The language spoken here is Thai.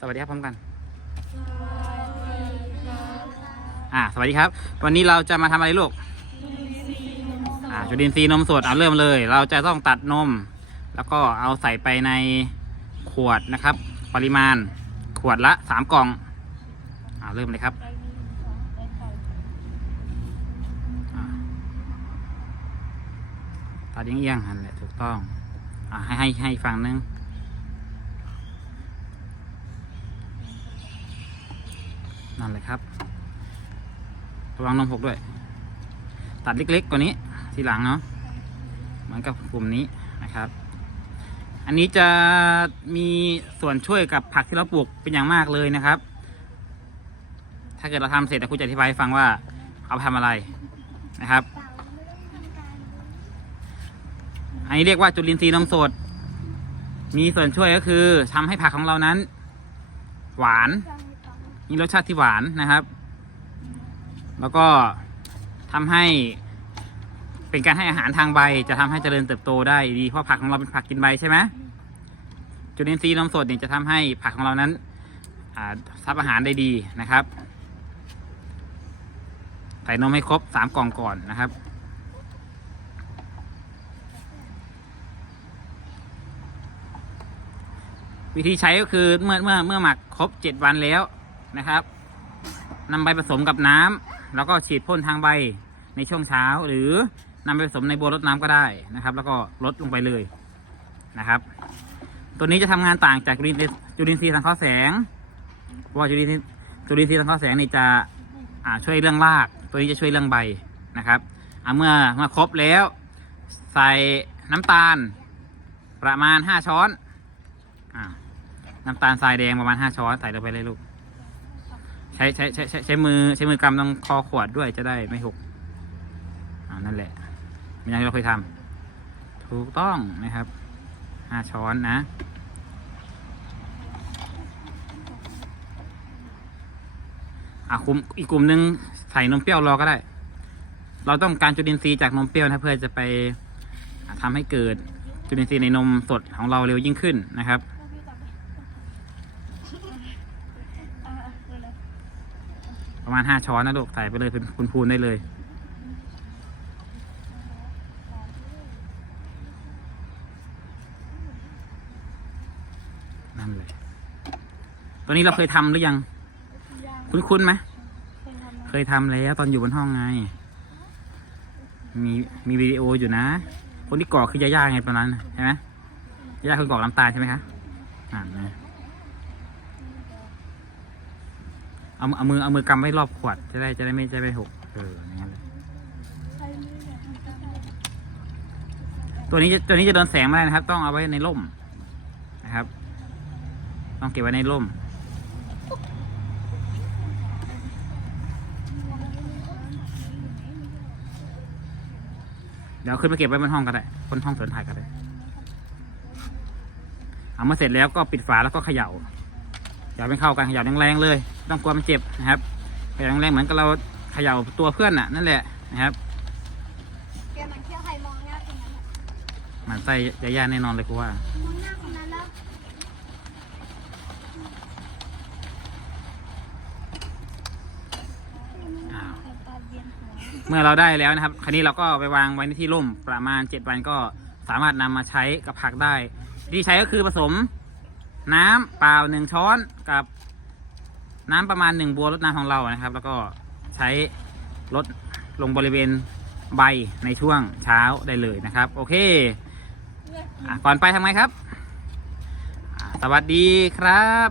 สวัสดีครับพร้อมกันอ่าสวัสดีครับ วันนี้เราจะมาทำอะไรลูกอ่าจุลินทรีย์นมสดเอาเริ่มเลย เราจะต้องตัดนม แล้วก็เอาใส่ไปในขวดนะครับ ปริมาณขวดละสามกล่องอ่าเริ่มเลยครับตัดเอียงๆหันแหละถูกต้องอ่าให้ให้ให้อีกฝั่งนึง นั่นเลยครับระวังนมหกด้วย ตัดเล็กๆกว่านี้ทีหลังเนาะเหมือนกับกลุ่มนี้นะครับ อันนี้จะมีส่วนช่วยกับผักที่เราปลูกเป็นอย่างมากเลยนะครับ ถ้าเกิดเราทำเสร็จเดี๋ยวครูจะอธิบายให้ฟังว่า เอาไปทำอะไรนะครับ อันนี้เรียกว่าจุลินทรีย์นมสด มีส่วนช่วยก็คือทำให้ผักของเรานั้น หวาน มีรสชาติที่หวานนะครับ แล้วก็ทำให้ เป็นการให้อาหารทางใบจะทำให้เจริญเติบโตได้ดีเพราะผักของเราเป็นผักกินใบใช่ไหมจุลินทรีย์นมสดเนี่ยจะทำให้ผักของเรานั้นซับอาหารได้ดีนะครับ ใส่นมให้ครบสามกล่องก่อนนะครับวิธีใช้ก็คือเมื่อเมื่อเมื่อหมักครบเจ็ดวันแล้ว นะครับนำใบผสมกับน้ำแล้วก็ฉีดพ่นทางใบในช่วงเช้า หรือนำไปผสมในบัวรดน้ำก็ได้นะครับ แล้วก็ลดลงไปเลยนะครับ ตัวนี้จะทำงานต่างจากจุลินทรีย์ทรีย์สังเคราะห์แสงเพราะว่าจุลินทรีย์จุลินทรีย์สังเคราะห์แสงนี่จะอ่าช่วยเรื่องราก ตัวนี้จะช่วยเรื่องใบนะครับอ่าเมื่อเมื่อครบแล้ว ใส่น้ำตาลประมาณห้าช้อนอน้ำตาลทรายแดงประมาณห้าช้อน ใส่ลงไปเลยลูก ช้ใช้ใช้ใช้ใช้มือใช้มือกำตรงคอขวดด้วยจะได้ไม่หกอ่านั่นแหละเป็นอย่างที่เราเคยทำถูกต้องนะครับห้าช้อนนะอะคุมอีกกลุ่มนึงใส่นมเปรี้ยวรอก็ได้ เราต้องการจุลินทรีย์จากนมเปรี้ยวนะเพื่อจะไปอะทำให้เกิดจุลินทรีย์ในนมสดของเราเร็วยิ่งขึ้นนะครับ ประมาณห้าช้อนนะลูกใส่ไปเลยเป็นพูนๆได้เลย นั่นเลยตัวนี้เราเคยทำหรือยัง คุ้นๆไหมเคยทำแล้วตอนอยู่บนห้องไง มีมีวิดีโออยู่นะ คนที่กอกคือยาย่าไงตอนนั้นใช่ไหมยาย่าคนกอกน้ำตาใช่ไหมคะอ่านะ เอาเอามือเอามือกำไว้รอบขวดจะได้จะได้ไม่จะไม่หกเอออย่างนั้นเลยตัวนี้จะตัวนี้จะโดนแสงไม่ได้นะครับ ต้องเอาไว้ในร่มนะครับ ต้องเก็บไว้ในร่มเดี๋ยวขึ้นไปเก็บไว้บนห้องก็ได้บนห้องสวนถ่ายก็ได้ เอามาเสร็จแล้วก็ปิดฝาแล้วก็เขย่า ย่าไปเข้ากันขย่าแรงๆเลย ต้องกลัวมันเจ็บนะครับขย่าแรงๆเหมือนกับเราเขย่าตัวเพื่อนน่ะนั่นแหละนะครับแกมันเที่ยวใครมองหน้าคนนั้นอะมันไส้ยาย่าแน่นอนเลยกูว่า มองหน้าคนนั้นแล้วอ้าวตาเย็นหัวเมื่อเราได้แล้วนะครับ คราวนี้เราก็ไปวางไว้ในที่ร่มประมาณเจ็ดวันก็สามารถนำมาใช้กับผักได้วิธีใช้ก็คือผสม น้ำเปล่าหนึ่งช้อนกับน้ำประมาณหนึ่งบัวรดน้ำของเรานะครับ แล้วก็ใช้ลดลงบริเวณใบในช่วงเช้าได้เลยนะครับ โอเคอก่อนไปทำไงครับ สวัสดีครับ